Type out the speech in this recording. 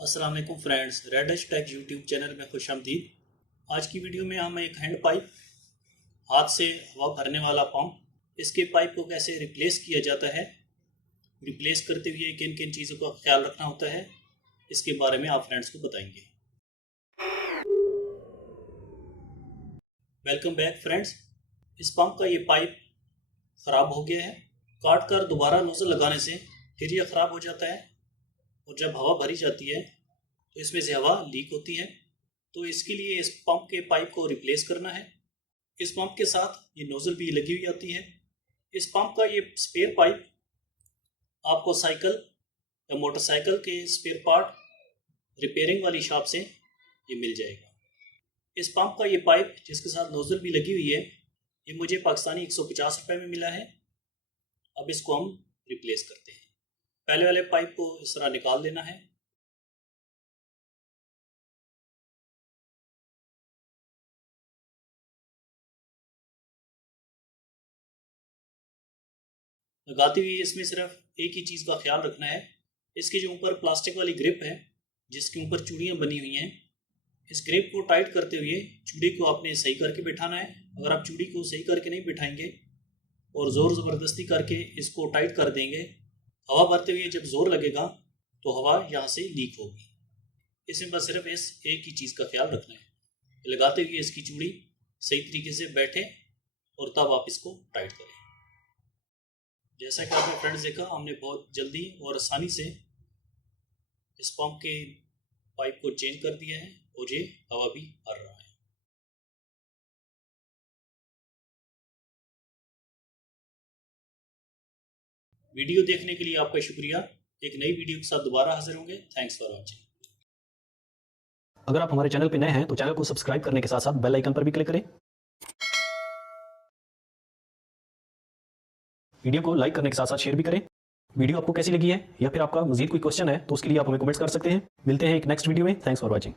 अस्सलाम वालेकुम friends, red take YouTube channel में खुशामदीद। आज की वीडियो में हम एक हैंड पाइप, हाथ से हवा भरने वाला पंप, इसके पाइप को कैसे रिप्लेस किया जाता है, रिप्लेस करते हुए किन किन चीज़ों का ख्याल रखना होता है, इसके बारे में आप फ्रेंड्स को बताएंगे। Welcome back friends. इस पंप का ये पाइप ख़राब हो गया है। काट कर दोबारा नोज़ल लगाने से फिर ये ख़राब हो जाता है और जब हवा भरी जाती है तो इसमें से हवा लीक होती है। तो इसके लिए इस पंप के पाइप को रिप्लेस करना है। इस पंप के साथ ये नोज़ल भी लगी हुई आती है। इस पंप का ये स्पेयर पाइप आपको साइकिल या मोटरसाइकिल के स्पेयर पार्ट रिपेयरिंग वाली शॉप से ये मिल जाएगा। इस पंप का ये पाइप जिसके साथ नोज़ल भी लगी हुई है, ये मुझे पाकिस्तानी 150 रुपये में मिला है। अब इसको हम रिप्लेस करते हैं। पहले वाले पाइप को इस तरह निकाल देना है। लगाते हुए इसमें सिर्फ एक ही चीज़ का ख्याल रखना है, इसके जो ऊपर प्लास्टिक वाली ग्रिप है जिसके ऊपर चूड़ियाँ बनी हुई हैं, इस ग्रिप को टाइट करते हुए चूड़ी को आपने सही करके बिठाना है। अगर आप चूड़ी को सही करके नहीं बिठाएंगे और ज़ोर ज़बरदस्ती करके इसको टाइट कर देंगे, हवा भरते हुए जब ज़ोर लगेगा तो हवा यहाँ से लीक होगी। इसमें बस सिर्फ इस एक ही चीज़ का ख्याल रखना है, लगाते हुए इसकी चूड़ी सही तरीके से बैठे और तब आप इसको टाइट करें। जैसा कि आपने फ्रेंड्स देखा, हमने बहुत जल्दी और आसानी से इस पंप के पाइप को चेंज कर दिया है और ये हवा भी भर रहा है। वीडियो देखने के लिए आपका शुक्रिया। एक नई वीडियो के साथ दोबारा हाजिर होंगे। Thanks for watching. अगर आप हमारे चैनल पर नए हैं तो चैनल को सब्सक्राइब करने के साथ साथ बेल आइकन पर भी क्लिक करें। वीडियो को लाइक करने के साथ साथ शेयर भी करें। वीडियो आपको कैसी लगी है या फिर आपका मजीद कोई क्वेश्चन है तो उसके लिए आप हमें कमेंट्स कर सकते हैं। मिलते हैं एक नेक्स्ट वीडियो में। Thanks for watching.